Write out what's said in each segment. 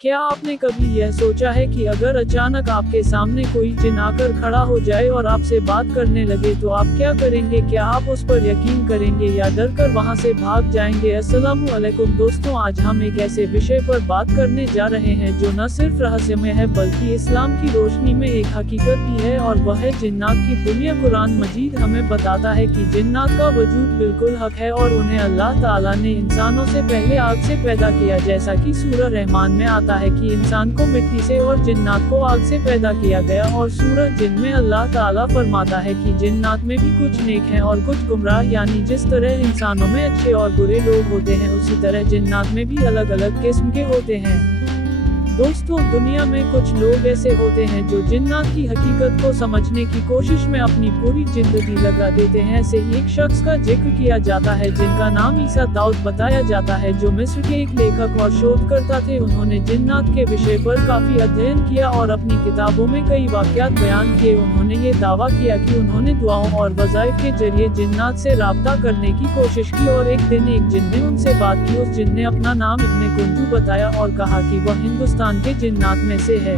क्या आपने कभी यह सोचा है कि अगर अचानक आपके सामने कोई जिन आकर खड़ा हो जाए और आपसे बात करने लगे तो आप क्या करेंगे? क्या आप उस पर यकीन करेंगे या डर कर वहां से भाग जाएंगे? अस्सलामु अलैकुम दोस्तों, आज हम एक ऐसे विषय पर बात करने जा रहे हैं जो न सिर्फ रहस्यमय है बल्कि इस्लाम की रोशनी में एक हकीकत भी है, और वह है जिन्नात की दुनिया। कुरान मजीद हमें बताता है कि जिन्नात का वजूद बिल्कुल हक है और उन्हें अल्लाह ताला ने इंसानों से पहले आग से पैदा किया, जैसा कि सूरह रहमान में आता है कि इंसान को मिट्टी से और जिन्नात को आग से पैदा किया गया। और सूरह जिन में अल्लाह ताला फरमाता है कि जिन्नात में भी कुछ नेक हैं और कुछ गुमराह, यानी जिस तरह इंसानों में अच्छे और बुरे लोग होते हैं उसी तरह जिन्नात में भी अलग अलग किस्म के होते हैं। दोस्तों, दुनिया में कुछ लोग ऐसे होते हैं जो जिन्नात की हकीकत को समझने की कोशिश में अपनी पूरी जिंदगी लगा देते हैं। ऐसे ही एक शख्स का जिक्र किया जाता है जिनका नाम ईसा दाऊद बताया जाता है, जो मिस्र के एक लेखक और शोधकर्ता थे। उन्होंने जिन्नात के विषय पर काफी अध्ययन किया और अपनी किताबों में कई वाकयात बयान किए। उन्होंने ये दावा किया कि उन्होंने दुआओं और वज़ाइफ के जरिए जिन्नात से राब्ता करने की कोशिश की, और एक दिन एक जिन ने उनसे बात की। उस जिन ने अपना नाम इब्ने कुंजू बताया और कहा कि वह हिंदुस्तान के जिन्नात में से है।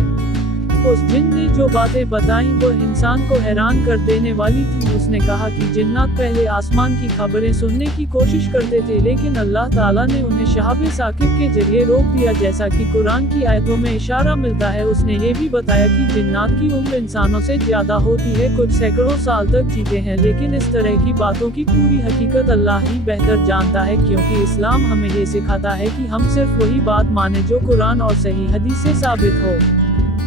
उस जिन ने जो बातें बताई वो इंसान को हैरान कर देने वाली थी। उसने कहा कि जिन्नात पहले आसमान की खबरें सुनने की कोशिश करते थे, लेकिन अल्लाह ताला ने उन्हें शहाब साकिब के जरिए रोक दिया, जैसा कि कुरान की आयतों में इशारा मिलता है। उसने ये भी बताया कि जिन्नात की उम्र इंसानों से ज्यादा होती है, कुछ सैकड़ों साल तक जीते हैं। लेकिन इस तरह की बातों की पूरी हकीकत अल्लाह ही बेहतर जानता है, क्योंकि इस्लाम हमें ये सिखाता है कि हम सिर्फ वही बात माने जो कुरान और सही हदीस से साबित हो।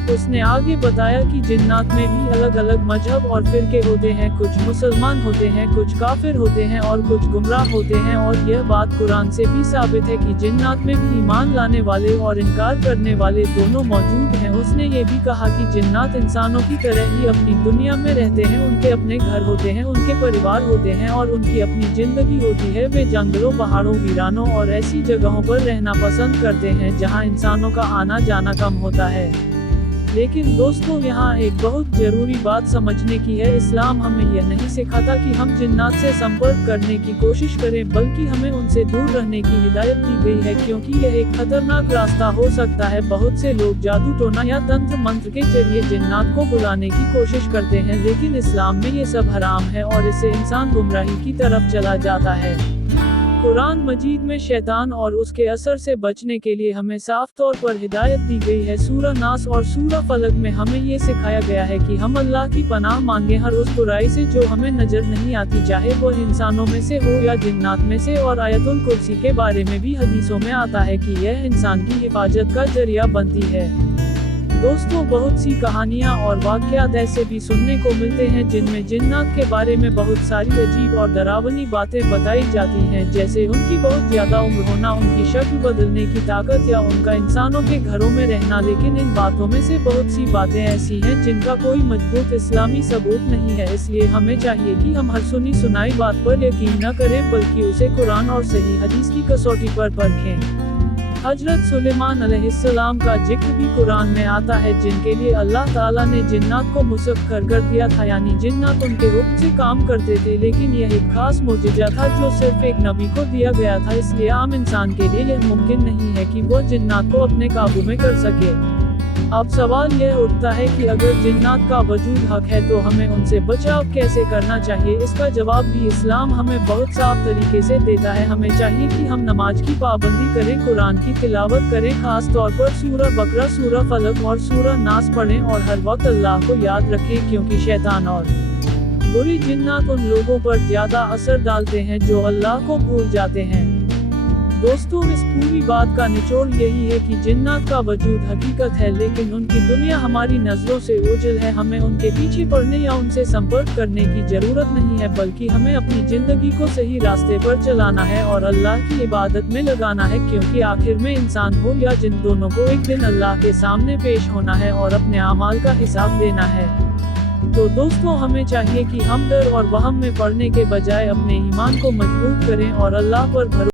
उसने आगे बताया कि जिन्नात में भी अलग अलग मजहब और फिरके होते हैं, कुछ मुसलमान होते हैं, कुछ काफिर होते हैं और कुछ गुमराह होते हैं। और यह बात कुरान से भी साबित है कि जिन्नात में भी ईमान लाने वाले और इनकार करने वाले दोनों मौजूद हैं। उसने ये भी कहा कि जिन्नात इंसानों की तरह ही अपनी दुनिया में रहते हैं, उनके अपने घर होते हैं, उनके परिवार होते हैं और उनकी अपनी जिंदगी होती है। वे जंगलों, पहाड़ों, वीरानों और ऐसी जगहों पर रहना पसंद करते हैं जहाँ इंसानों का आना जाना कम होता है। लेकिन दोस्तों, यहाँ एक बहुत जरूरी बात समझने की है। इस्लाम हमें यह नहीं सिखाता कि हम जिन्नात से संपर्क करने की कोशिश करें, बल्कि हमें उनसे दूर रहने की हिदायत दी गई है, क्योंकि यह एक खतरनाक रास्ता हो सकता है। बहुत से लोग जादू टोना या तंत्र मंत्र के जरिए जिन्नात को बुलाने की कोशिश करते हैं, लेकिन इस्लाम में ये सब हराम है और इससे इंसान गुमराही की तरफ चला जाता है। कुरान मजीद में शैतान और उसके असर से बचने के लिए हमें साफ तौर पर हिदायत दी गई है। सूरह नास और सूरह फलक में हमें ये सिखाया गया है कि हम अल्लाह की पनाह मांगे हर उस बुराई से जो हमें नजर नहीं आती, चाहे वो इंसानों में से हो या जिन्नात में से। और आयतुल कुर्सी के बारे में भी हदीसों में आता है कि यह इंसान की हिफाजत का जरिया बनती है। दोस्तों, बहुत सी कहानियाँ और वाक़यात ऐसे भी सुनने को मिलते हैं जिनमें जिन्नात के बारे में बहुत सारी अजीब और डरावनी बातें बताई जाती हैं, जैसे उनकी बहुत ज्यादा उम्र होना, उनकी शक्ल बदलने की ताकत या उनका इंसानों के घरों में रहना। लेकिन इन बातों में से बहुत सी बातें ऐसी हैं जिनका कोई मजबूत इस्लामी सबूत नहीं है। इसलिए हमें चाहिए कि हम हर सुनी सुनाई बात पर यकीन न करें, बल्कि उसे कुरान और सही हदीस की कसौटी पर परखें। हजरत सुलेमान अलैहिस्सलाम का जिक्र भी कुरान में आता है, जिनके लिए अल्लाह ताला ने जिन्नात को मुसख्खर कर दिया था, यानी जिन्नात उनके हुक्म से काम करते थे। लेकिन यह एक खास मोजिज़ा था जो सिर्फ एक नबी को दिया गया था, इसलिए आम इंसान के लिए यह मुमकिन नहीं है कि वह जिन्नात को अपने काबू में कर सके। अब सवाल यह उठता है कि अगर जिन्नात का वजूद हक है तो हमें उनसे बचाव कैसे करना चाहिए? इसका जवाब भी इस्लाम हमें बहुत साफ तरीके से देता है। हमें चाहिए कि हम नमाज की पाबंदी करें, कुरान की तिलावत करें, खास तौर पर सूरह बकरा, सूरह फलक और सूरह नास पढ़ें, और हर वक्त अल्लाह को याद रखें, क्योंकि शैतान और बुरी जिन्नात उन लोगों पर ज्यादा असर डालते हैं जो अल्लाह को भूल जाते हैं। दोस्तों, इस पूरी बात का निचोड़ यही है कि जिन्नात का वजूद हकीकत है, लेकिन उनकी दुनिया हमारी नजरों से ओझल है। हमें उनके पीछे पड़ने या उनसे संपर्क करने की जरूरत नहीं है, बल्कि हमें अपनी जिंदगी को सही रास्ते पर चलाना है और अल्लाह की इबादत में लगाना है, क्योंकि आखिर में इंसान हो या जिन, दोनों को एक दिन अल्लाह के सामने पेश होना है और अपने अमाल का हिसाब देना है। तो दोस्तों, हमें चाहिए कि हम डर और वहम में पड़ने के बजाय अपने ईमान को मजबूत करें और अल्लाह पर भरोसा